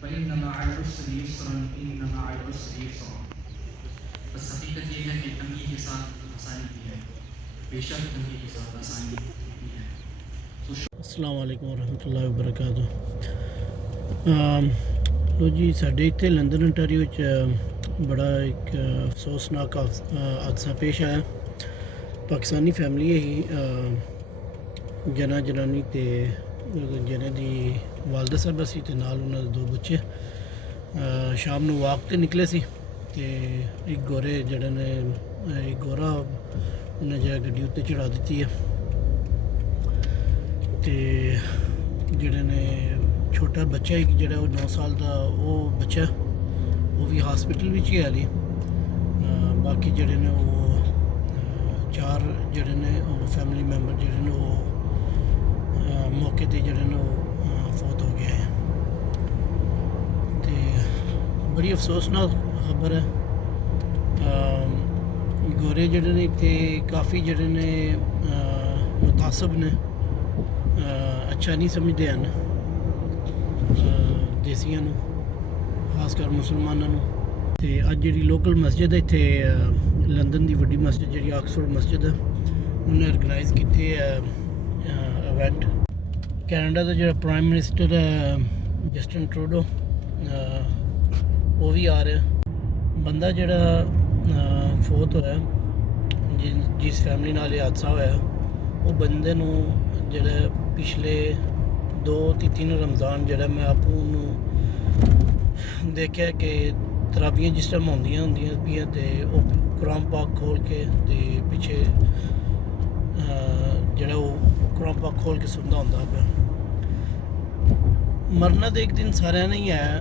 फ़इन्न मअल उस्रि युस्रन इन्न मअल उस्रि युस्रा। बस हकीकत ये है कि तंगी के साथ आसानी भी है, बेशक तंगी के साथ आसानी भी है। अस्सलामुअलैकुम वरहमतुल्लाहि वबरकातुह। लो जी, साढ़े इत्थे लंदन ओंटारियो च बड़ा एक अफसोसनाक हादसा पेश आया। पाकिस्तानी फैमिली ही जना जनानी ते जने दी वालदा साहबा सी ते नाल उन्हां दे दो बच्चे शाम ਨੂੰ ਵਾਕ ਤੇ ਨਿਕਲੇ ਸੀ ਤੇ ਇੱਕ ਗੋਰੇ ਜਿਹੜੇ ਨੇ ਇੱਕ ਗੋਰਾ ਉਹਨੇ ਜਿਹੜਾ ਗੱਡੀ ਉੱਤੇ ਚੜਾ ਦਿੱਤੀ ਹੈ ਤੇ ਜਿਹੜੇ ਨੇ ਛੋਟਾ ਬੱਚਾ ਇੱਕ ਜਿਹੜਾ ਉਹ 9 ਸਾਲ ਦਾ ਉਹ ਬੱਚਾ ਉਹ ਵੀ ਹਸਪੀਟਲ ਵਿੱਚ ਹੀ ਹਾਲੀ। ਬਾਕੀ ਜਿਹੜੇ ਨੇ ਉਹ ਚਾਰ ਜਿਹੜੇ ਨੇ ਉਹ ਫੈਮਿਲੀ ਮੈਂਬਰ ਜਿਹੜੇ ਨੇ ਉਹ ਮੌਕੇ ਤੇ ਜਿਹੜੇ ਨੇ ਉਹ ਫੌਤ ਹੋ ਗਏ ਹੈ ਤੇ ਬੜੀ ਅਫਸੋਸਨਾਕ ਖਬਰ ਹੈ। ਗੋਰੇ ਜਿਹੜੇ ਨੇ ਇੱਥੇ ਕਾਫੀ ਜਿਹੜੇ ਨੇ ਮੁਤਾਸਬ ਨੇ, ਅੱਛਾ ਨਹੀਂ ਸਮਝਦੇ ਹਨ ਦੇਸੀਆਂ ਨੂੰ, ਖਾਸ ਕਰ ਮੁਸਲਮਾਨਾਂ ਨੂੰ। ਤੇ ਅੱਜ ਜਿਹੜੀ ਲੋਕਲ ਮਸਜਿਦ ਹੈ ਇੱਥੇ ਲੰਡਨ ਦੀ ਵੱਡੀ ਮਸਜਿਦ ਜਿਹੜੀ ਆਕਸਫੋਰਡ ਮਸਜਿਦ ਹੈ, ਉਹਨੇ ਆਰਗੇਨਾਈਜ਼ ਕੀਤੀ ਹੈ ਇਵੈਂਟ। ਕੈਨੇਡਾ ਦਾ ਜਿਹੜਾ ਪ੍ਰਾਈਮ ਮਿਨਿਸਟਰ ਹੈ ਜਸਟਿਨ ਟਰੂਡੋ ਉਹ ਵੀ ਆ ਰਿਹਾ। ਬੰਦਾ ਜਿਹੜਾ ਫੌਤ ਹੋਇਆ, ਜਿਸ ਫੈਮਿਲੀ ਨਾਲ ਇਹ ਹਾਦਸਾ ਹੋਇਆ, ਉਹ ਬੰਦੇ ਨੂੰ ਜਿਹੜਾ ਪਿਛਲੇ 2-3 ਰਮਜ਼ਾਨ ਜਿਹੜਾ ਮੈਂ ਆਪੂ ਨੂੰ ਦੇਖਿਆ ਕਿ ਤਰਾਬੀਆਂ ਜਿਸ ਟਾਈਮ ਹੁੰਦੀਆਂ ਪਈਆਂ ਤੇ ਉਹ ਕੁਰਾਨ ਪਾਕ ਖੋਲ ਕੇ ਤੇ ਪਿੱਛੇ ਜਿਹੜਾ ਉਹ ਕੁਰਾਨ ਪਾਕ ਖੋਲ ਕੇ ਸੁਣਦਾ ਹੁੰਦਾ ਪਿਆ। ਮਰਨਾ ਤਾਂ ਇੱਕ ਦਿਨ ਸਾਰਿਆਂ ਨੇ ਹੀ ਹੈ।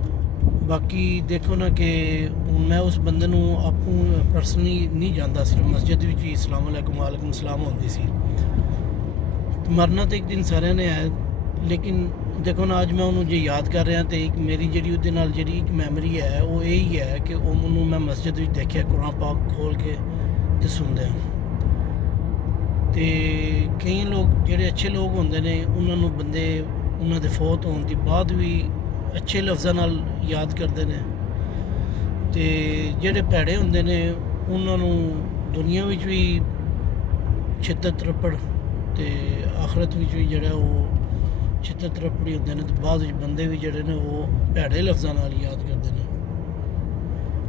ਬਾਕੀ ਦੇਖੋ ਨਾ ਕਿ ਹੁਣ ਮੈਂ ਉਸ ਬੰਦੇ ਨੂੰ ਆਪੂ ਪਰਸਨਲੀ ਨਹੀਂ ਜਾਣਦਾ, ਸਿਰਫ ਮਸਜਿਦ ਵਿੱਚ ਹੀ ਅਸਲਾਮੁਅਲੈਕੁਮ ਵਾਲੇਕੁਮ ਸਲਾਮ ਹੁੰਦੀ ਸੀ। ਮਰਨਾ ਤਾਂ ਇੱਕ ਦਿਨ ਸਾਰਿਆਂ ਨੇ ਹੈ, ਲੇਕਿਨ ਦੇਖੋ ਨਾ ਅੱਜ ਮੈਂ ਉਹਨੂੰ ਜੇ ਯਾਦ ਕਰ ਰਿਹਾ ਤੇ ਇੱਕ ਮੇਰੀ ਜਿਹੜੀ ਉਹਦੇ ਨਾਲ ਜਿਹੜੀ ਇੱਕ ਮੈਮਰੀ ਹੈ ਉਹ ਇਹ ਹੀ ਹੈ ਕਿ ਉਹਨੂੰ ਮੈਂ ਮਸਜਿਦ ਵਿੱਚ ਦੇਖਿਆ ਕੁਰਾਨ ਪਾਕ ਖੋਲ ਕੇ ਤੇ ਸੁਣਦਿਆਂ। ਤੇ ਕਈ ਲੋਕ ਜਿਹੜੇ ਅੱਛੇ ਲੋਕ ਹੁੰਦੇ ਨੇ ਉਹਨਾਂ ਨੂੰ ਬੰਦੇ ਉਹਨਾਂ ਦੇ ਫੌਤ ਹੋਣ ਦੀ ਬਾਅਦ ਵੀ ਅੱਛੇ ਲਫ਼ਜ਼ਾਂ ਨਾਲ ਯਾਦ ਕਰਦੇ ਨੇ, ਤੇ ਜਿਹੜੇ ਭੈੜੇ ਹੁੰਦੇ ਨੇ ਉਹਨਾਂ ਨੂੰ ਦੁਨੀਆ ਵਿੱਚ ਵੀ ਸ਼ਿੱਦਤ ਰੱਪੜ ਤੇ ਆਖਰਤ ਵਿੱਚ ਵੀ ਜਿਹੜਾ ਉਹ ਸ਼ਿੱਦਤ ਰੱਪੜੀ ਹੁੰਦੇ ਨੇ, ਤੇ ਬਾਅਦ ਵਿੱਚ ਬੰਦੇ ਵੀ ਜਿਹੜੇ ਨੇ ਉਹ ਭੈੜੇ ਲਫ਼ਜ਼ਾਂ ਨਾਲ ਯਾਦ ਕਰਦੇ ਨੇ।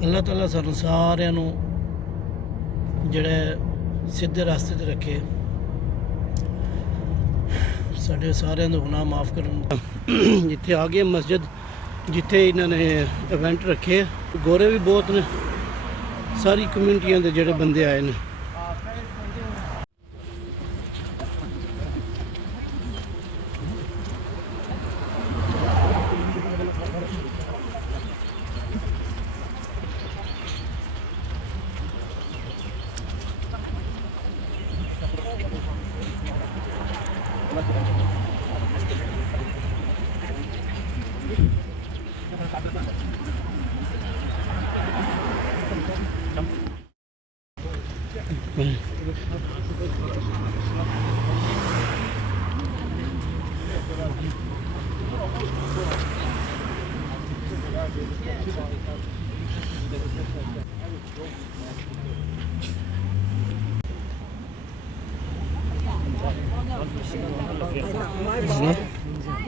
ਅੱਲਾਹ ਤਾਲਾ ਸਾਨੂੰ ਸਾਰਿਆਂ ਨੂੰ ਜਿਹੜਾ ਸਿੱਧੇ ਰਸਤੇ 'ਤੇ ਰੱਖੇ, ਸਾਡੇ ਸਾਰਿਆਂ ਦੇ ਗੁਨਾਹ ਮਾफ़ ਕਰਨ। ਜਿੱਥੇ ਆ ਗਏ ਮਸਜਿਦ ਜਿੱਥੇ ਇਹਨਾਂ ਨੇ ਇਵੈਂਟ ਰੱਖੇ, ਗੋਰੇ ਵੀ ਬਹੁਤ ਨੇ, ਸਾਰੀ ਕਮਿਊਨਿਟੀਆਂ ਦੇ ਜਿਹੜੇ ਬੰਦੇ ਆਏ ਨੇ।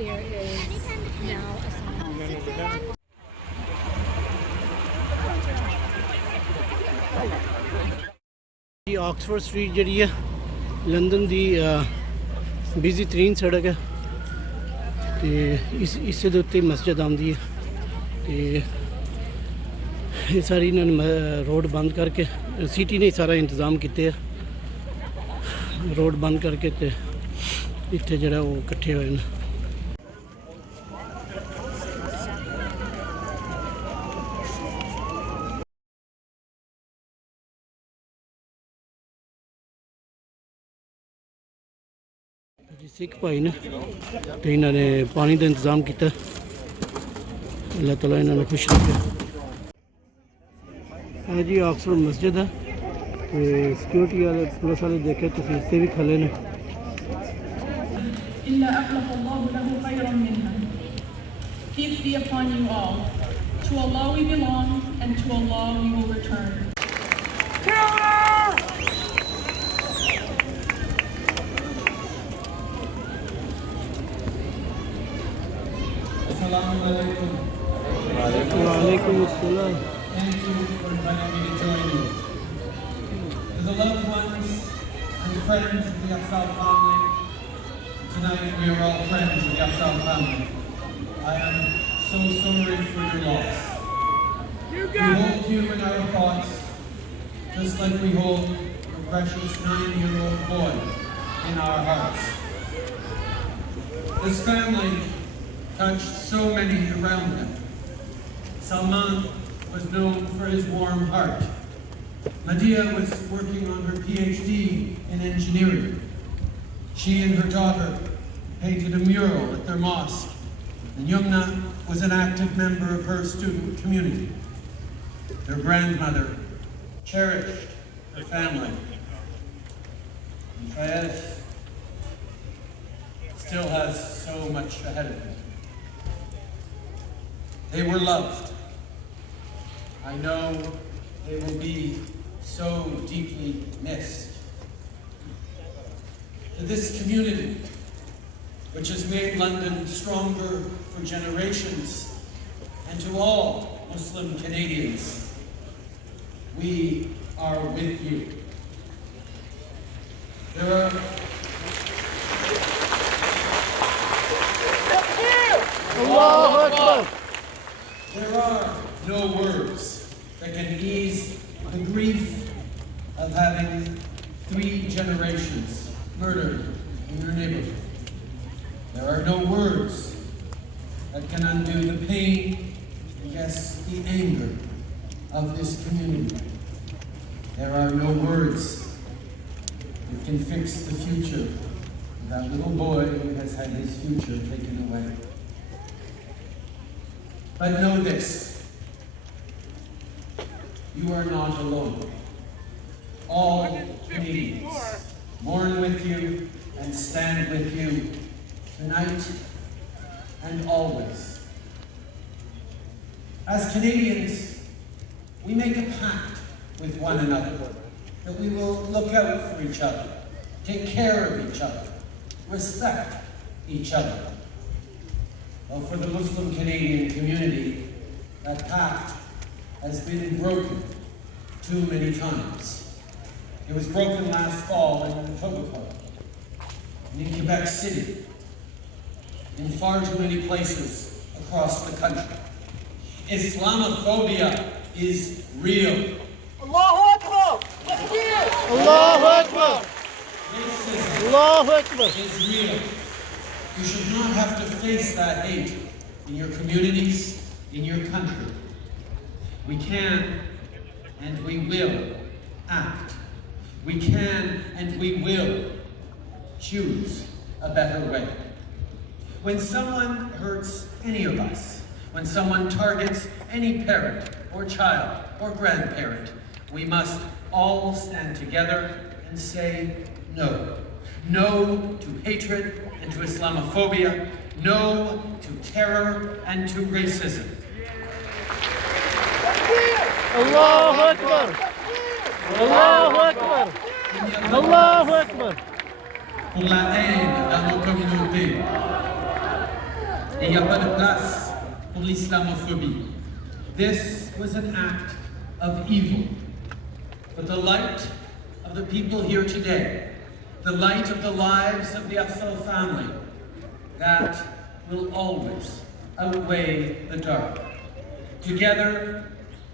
There is now a sign. Oxford street ਜਿਹੜੀ ਹੈ ਲੰਡਨ ਦੀ ਬਿਜ਼ੀ ਤਰੀਨ ਸੜਕ ਹੈ ਤੇ ਇਸੇ ਦੇ ਉੱਤੇ ਮਸਜਿਦ ਆਉਂਦੀ ਹੈ। ਤੇ ਇਹ ਸਾਰੀ ਇਹਨਾਂ ਨੇ ਰੋਡ ਬੰਦ ਕਰਕੇ, ਸਿਟੀ ਨੇ ਸਾਰਾ ਇੰਤਜ਼ਾਮ ਕੀਤੇ ਆ, ਰੋਡ ਬੰਦ ਕਰਕੇ ਤੇ ਇੱਥੇ ਜਿਹੜਾ ਉਹ ਇਕੱਠੇ ਹੋਏ ਨੇ। ਸਿੱਖ ਭਾਈ ਨੇ ਤੇ ਇਹਨਾਂ ਨੇ ਪਾਣੀ ਦਾ ਇੰਤਜ਼ਾਮ ਕੀਤਾ। ਅੱਲਾਹ ਤਾਲਾ ਇਹਨਾਂ ਨੂੰ ਖੁਸ਼ ਰੱਖੇ। ਇਹ ਜੀ ਆਕਸਫੋਰਡ ਮਸਜਿਦ ਹੈ ਤੇ ਸਿਕਿਉਰਿਟੀ ਵਾਲੇ ਪੁਲਿਸ ਵਾਲੇ ਦੇਖੇ ਤੁਸੀਂ ਇੱਥੇ ਵੀ ਖਲੇ ਨੇ। Peace be upon you all. To Allah we belong, and to Allah we will return. Assalamualikum. Waalaikum assalam. Thank you for inviting me to join you. To the loved ones and friends of the Afsal family, tonight we are all friends of the Afsal family. I am so sorry for your loss. We hold you in our thoughts, just like we hold your precious 9-year-old boy in our hearts. This family touched so many around them. Salman was known for his warm heart. Madia was working on her PhD in engineering. She and her daughter painted a mural at their mosque, and Yumna was an active member of her student community. Their grandmother cherished her family. And Fayez still has so much ahead of him. They were loved. I know they will be so deeply missed. To this community, which has made London stronger for generations, and to all Muslim Canadians, we are with you. There are no words that can ease the grief of having 3 generations murdered in your neighborhood. There are no words that can undo the pain and, yes, the anger of this community. There are no words that can fix the future of that little boy who has had his future taken away. But know this, you are not alone. All Canadians mourn with you and stand with you tonight and always. As Canadians, we make a pact with one another that we will look out for each other, take care of each other, respect each other. Well, for the Muslim Canadian community, that pact has been broken too many times. It was broken last fall in Etobicoke, in Quebec City, in far too many places across the country. Islamophobia is real. Allahu Akbar! Allahu Akbar! Racism Allahu Akbar! is real. You should not have to face that hate in your communities, in your country. We can and we will act. We can and we will choose a better way. When someone hurts any of us, when someone targets any parent or child or grandparent, we must all stand together and say no. No to hatred and to Islamophobia. No to terror and to racism. Allahu Akbar! Allahu Akbar! Allahu Akbar! Pour la haine dans nos communautés. Il n'y a pas de place pour l'islamophobie. This was an act of evil. But the light of the people here today, the light of the lives of the Afsal family, that will always outweigh the dark. Together,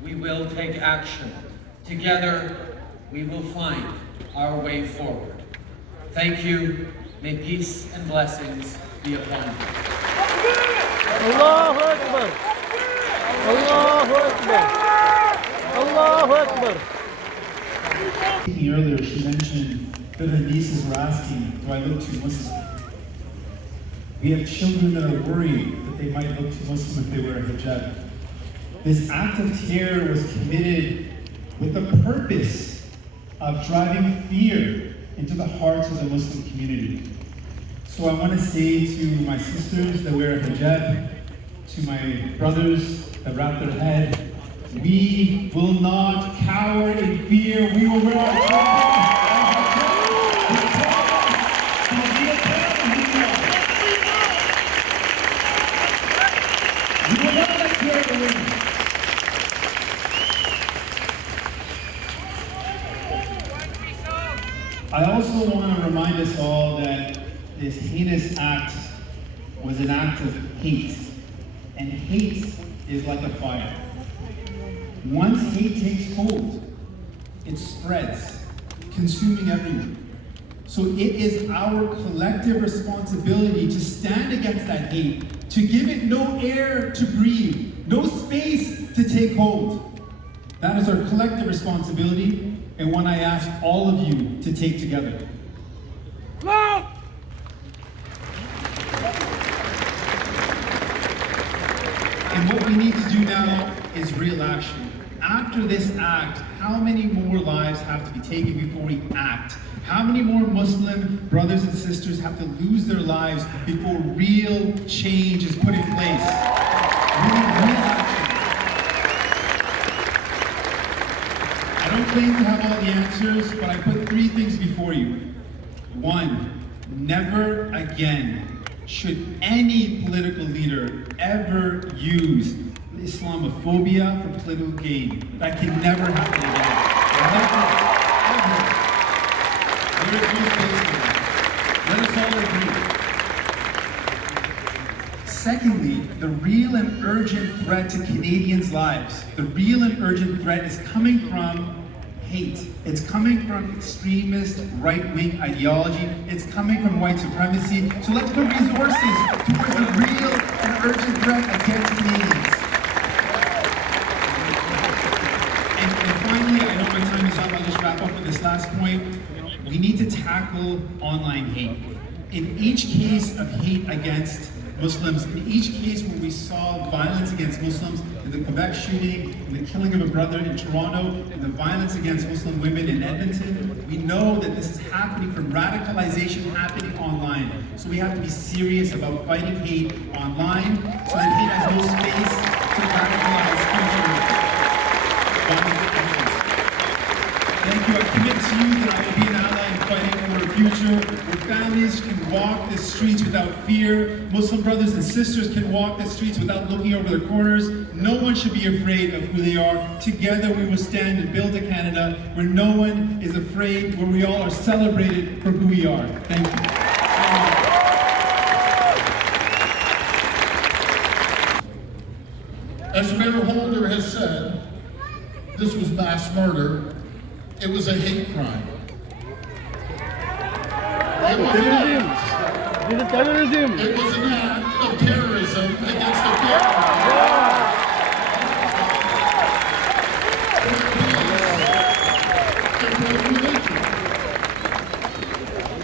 we will take action. Together, we will find our way forward. Thank you. May peace and blessings be upon you. Allahu Akbar! Allahu Akbar! Allahu Akbar! Earlier, she mentioned that her nieces were asking, do I look too Muslim? We have children that are worried that they might look too Muslim if they wear a hijab. This act of terror was committed with the purpose of driving fear into the hearts of the Muslim community. So I want to say to my sisters that wear a hijab, to my brothers that wrap their head, we will not cower in fear. We will wear our we will not let fear win. I also want to remind us all that this heinous act was an act of hate. And hate is like a fire. Once hate takes hold, it spreads, consuming everyone. So it is our collective responsibility to stand against that hate, to give it no air to breathe, no space to take hold. That is our collective responsibility, and one I ask all of you to take together. And what we need to do now is real action. After this act, how many more lives have to be taken before we act? How many more Muslim brothers and sisters have to lose their lives before real change is put in place? We need real action. I don't claim to have all the answers, but I put 3 things before you. 1, never again should any political leader ever use Islamophobia for political gain. That can never happen again. Never, ever. There is no space for that. Let us all agree. Secondly, the real and urgent threat to Canadians' lives, the real and urgent threat is coming from hate. It's coming from extremist right-wing ideology. It's coming from white supremacy. So let's put resources towards the real and urgent threat against Canadians. And finally, I know my time is up. I'll just wrap up with this last point. We need to tackle online hate. In each case of hate against Muslims, in each case where we saw violence against Muslims, in the Quebec shooting, in the killing of a brother in Toronto, in the violence against Muslim women in Edmonton, we know that this is happening from radicalization happening online. So we have to be serious about fighting hate online so that hate has no space to radicalize future violent actions. Thank you. I commit to you that I will be an ally in fighting for a future where families can walk the streets without fear. Muslim brothers and sisters can walk the streets without looking over their corners. No one should be afraid of who they are. Together we will stand and build a Canada where no one is afraid, where we all are celebrated for who we are. Thank you. As Mayor Holder has said, this was mass murder. It was a hate crime. It was an act of terrorism against the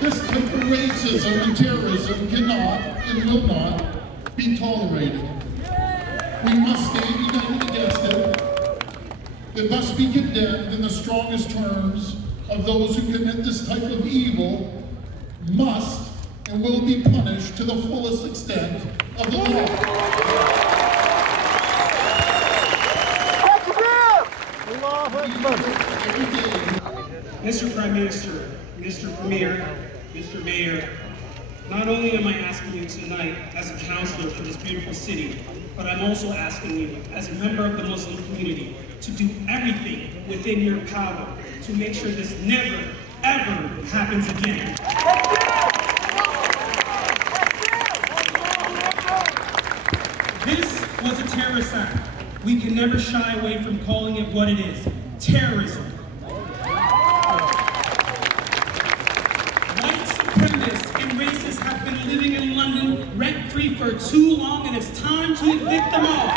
This type of racism and terrorism cannot and will not be tolerated. We must stand united against it. It must be condemned in the strongest terms of those who commit this type of evil must and will be punished to the fullest extent of the law. Mr. Prime Minister, Mr. Premier, Mr. Mayor, not only am I asking you tonight as a councillor for this beautiful city, but I'm also asking you as a member of the Muslim community to do everything within your power to make sure this never, ever happens again. This was a terrorist act. We can never shy away from calling it what it is, terrorism. White supremacists and racists have been living in London rent-free for too long, and it's time to evict them all.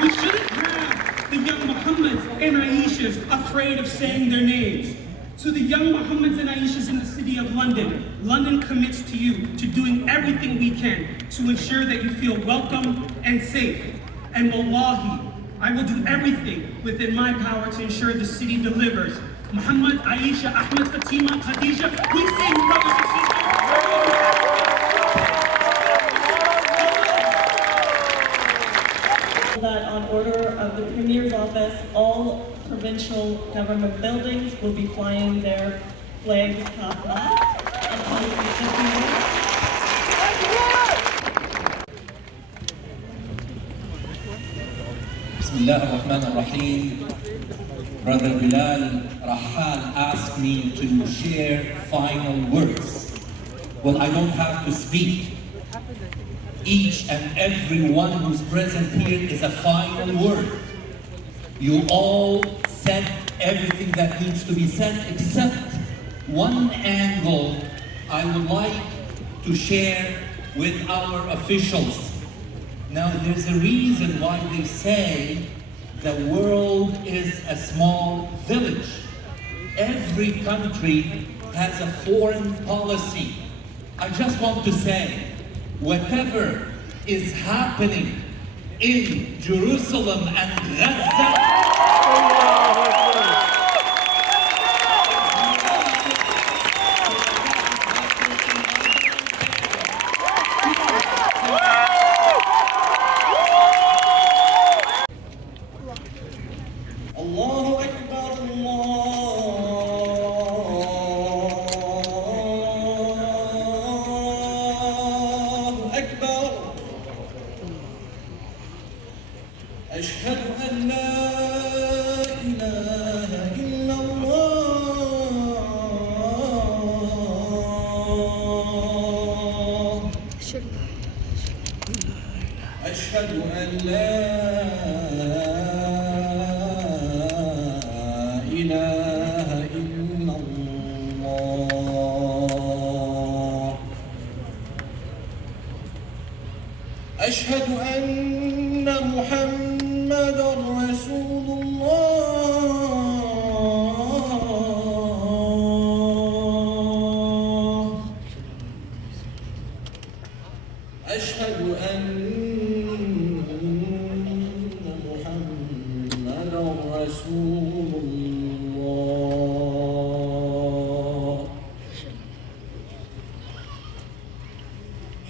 We shouldn't have the young Muhammads and Aishas afraid of saying their names. To the young Muhammads and Aishas in the city of London, London commits to you to doing everything we can to ensure that you feel welcome and safe. And wallahi, I will do everything within my power to ensure the city delivers. Muhammad, Aisha, Ahmed, Fatima, Khadija, we sing brothers and sisters. access, all provincial government buildings will be flying their flags half-mast until we get Bismillah ar-Rahman ar-Rahim. Brother Bilal Rahal asked me to share final words. Well, I don't have to speak. Each and every one who's present here is a final word. You all said everything that needs to be said, except one angle I would like to share with our officials. Now, there's a reason why they say the world is a small village. Every country has a foreign policy. I just want to say, whatever is happening in Jerusalem and Gaza, Allahu Akbar, Allahu Akbar. Ashhadu an la ilaha illa Allah. Ashhadu an la إله إلا الله. أشهد أن محمدًا رسول الله. أشهد أن محمدًا رسول الله.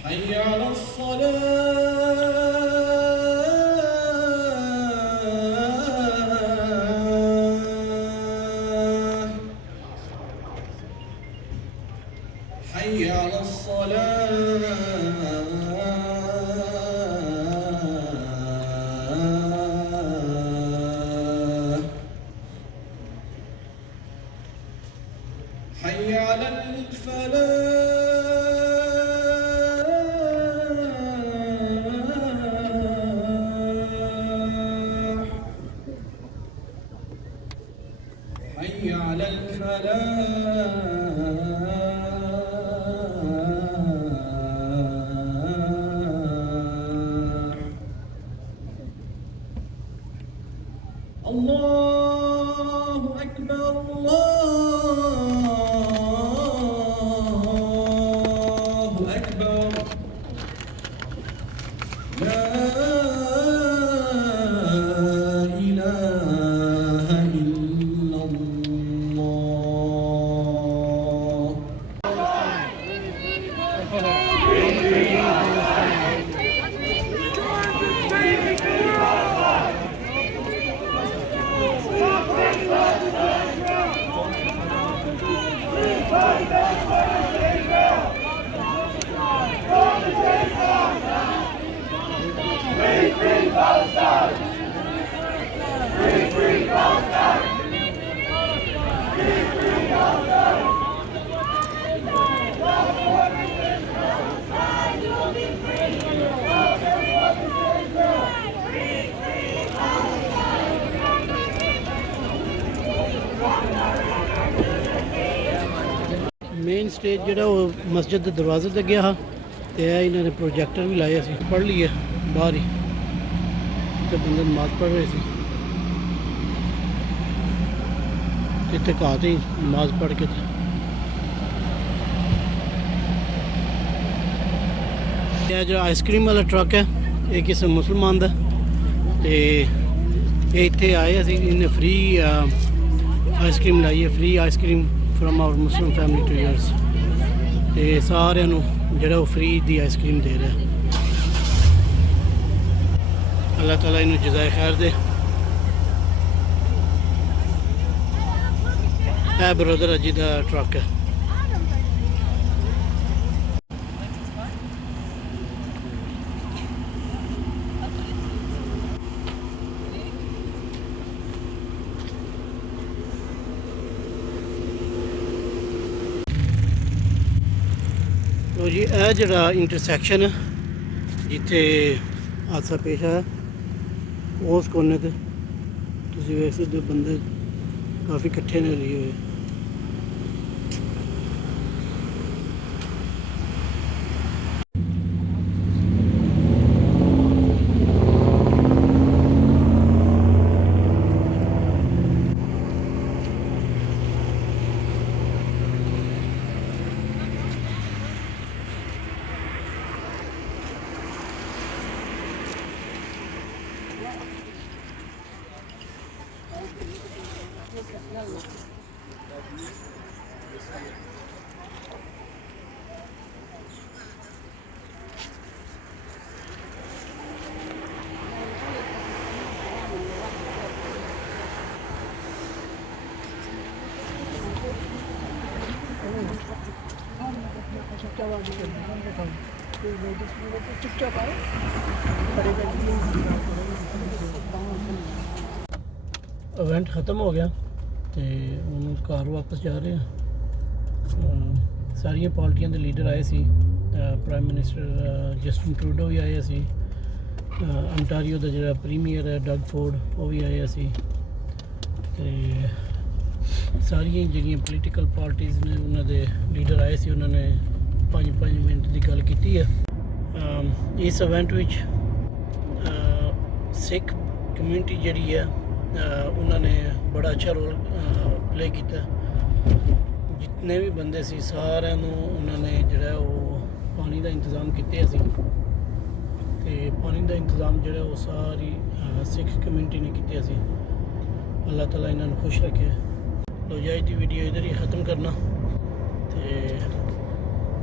حي على الصلاة. حي على الصلاة. حي على الفلاح. حي على الفلاح. الله أكبر، الله أكبر. لا إله إلا الله. Main stage ਜਿਹੜਾ ਉਹ ਮਸਜਿਦ ਦੇ ਦਰਵਾਜ਼ੇ ਤੇ ਗਿਆ ਹਾਂ ਤੇ ਇਹਨਾਂ ਨੇ ਪ੍ਰੋਜੈਕਟਰ ਵੀ ਲਾਇਆ ਸੀ, ਪੜ੍ਹ ਲਈਏ ਬਾਹਰ ਹੀ ਤੇ ਬੰਦੇ ਨਮਾਜ਼ ਪੜ੍ਹ ਰਹੇ ਸੀ। ਇੱਥੇ ਘਾਹ ਤੇ ਹੀ ਨਮਾਜ਼ ਪੜ੍ਹ ਕੇ ਇਹ ਜਿਹੜਾ ਆਈਸਕ੍ਰੀਮ ਵਾਲਾ ਟਰੱਕ ਹੈ ਇਹ ਕਿਸੇ ਮੁਸਲਮਾਨ ਦਾ ਤੇ ਇਹ ਇੱਥੇ ਆਏ ਅਸੀਂ, ਇਹਨੇ ਫ੍ਰੀ ਆਈਸਕ੍ਰੀਮ ਲਾਈ ਹੈ, free ice cream from our Muslim family to yours ਤੇ ਸਾਰਿਆਂ ਨੂੰ ਜਿਹੜਾ ਉਹ ਫ੍ਰੀ ਦੀ ਆਈਸਕ੍ਰੀਮ ਦੇ ਰਿਹਾ। ਅੱਲਾਹ ਤਾਲਾ ਇਹਨੂੰ ਜਜ਼ਾਏ ਖੈਰ ਦੇ। ਇਹ ਬ੍ਰਦਰ ਜੀ ਦਾ ਟਰੱਕ ਹੈ। ਲੋ ਜੀ ਇਹ ਜਿਹੜਾ ਇੰਟਰਸੈਕਸ਼ਨ ਜਿੱਥੇ ਹਾਦਸਾ ਪੇਸ਼ ਆਇਆ ਉਸ ਕੋਨੇ ਤੇ ਤੁਸੀਂ ਵੇਖ ਸਕਦੇ ਹੋ ਬੰਦੇ ਕਾਫੀ ਇਕੱਠੇ ਨੇ ਲਈ ਹੋਏ। ਇਵੈਂਟ ਖਤਮ ਹੋ ਗਿਆ ਤੇ ਹੁਣ ਘਰ ਵਾਪਸ ਜਾ ਰਹੇ ਹਾਂ। ਸਾਰੀਆਂ ਪਾਰਟੀਆਂ ਦੇ ਲੀਡਰ ਆਏ ਸੀ। ਪ੍ਰਾਈਮ ਮਿਨਿਸਟਰ ਜਸਟਿਨ ਟਰੂਡੋ ਵੀ ਆਏ ਸੀ। ਅੰਟਾਰੀਓ ਦਾ ਜਿਹੜਾ ਪ੍ਰੀਮੀਅਰ ਹੈ ਡਗ ਫੋਰਡ ਉਹ ਵੀ ਆਏ ਸੀ। ਤੇ ਸਾਰੀਆਂ ਜਿਹੜੀਆਂ ਪੋਲੀਟੀਕਲ ਪਾਰਟੀਆਂ ਨੇ ਉਹਨਾਂ ਦੇ ਲੀਡਰ ਆਏ ਸੀ। ਉਹਨਾਂ ਨੇ 5 ਮਿੰਟ ਦੀ ਗੱਲ ਕੀਤੀ ਹੈ। ਇਸ ਇਵੈਂਟ ਵਿੱਚ ਸਿੱਖ ਕਮਿਊਨਿਟੀ ਜਿਹੜੀ ਹੈ ਉਹਨਾਂ ਨੇ ਬੜਾ ਅੱਛਾ ਰੋਲ ਪਲੇ ਕੀਤਾ। ਜਿੰਨੇ ਵੀ ਬੰਦੇ ਸੀ ਸਾਰਿਆਂ ਨੂੰ ਉਹਨਾਂ ਨੇ ਜਿਹੜਾ ਉਹ ਪਾਣੀ ਦਾ ਇੰਤਜ਼ਾਮ ਕੀਤਾ ਸੀ ਤੇ ਪਾਣੀ ਦਾ ਇੰਤਜ਼ਾਮ ਜਿਹੜਾ ਉਹ ਸਾਰੀ ਸਿੱਖ ਕਮਿਊਨਿਟੀ ਨੇ ਕੀਤਾ ਸੀ। ਅੱਲਾਹ ਤਾਲਾ ਇਹਨਾਂ ਨੂੰ ਖੁਸ਼ ਰੱਖੇ। ਲੋ ਜੀ ਅੱਜ ਦੀ ਵੀਡੀਓ ਇਧਰ ਹੀ ख़त्म करना ਤੇ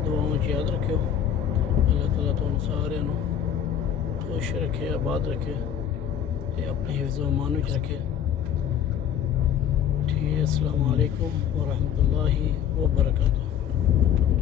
ਦੁਆਵਾਂ 'ਚ ਯਾਦ ਰੱਖਿਓ। ਅੱਲਾਹ ਤਾਲਾ ਤੁਹਾਨੂੰ ਸਾਰਿਆਂ ਨੂੰ ਖੁਸ਼ ਰੱਖੇ, ਆਬਾਦ ਰੱਖੇ ਤੇ ਆਪਣੇ ਹਿਫਜ਼ ਅਮਾਨ ਵਿੱਚ ਰੱਖੇ। ਠੀਕ ਹੈ। अस्सलामुअलैकुम व रहमतुल्लाहि व बरकातुहू।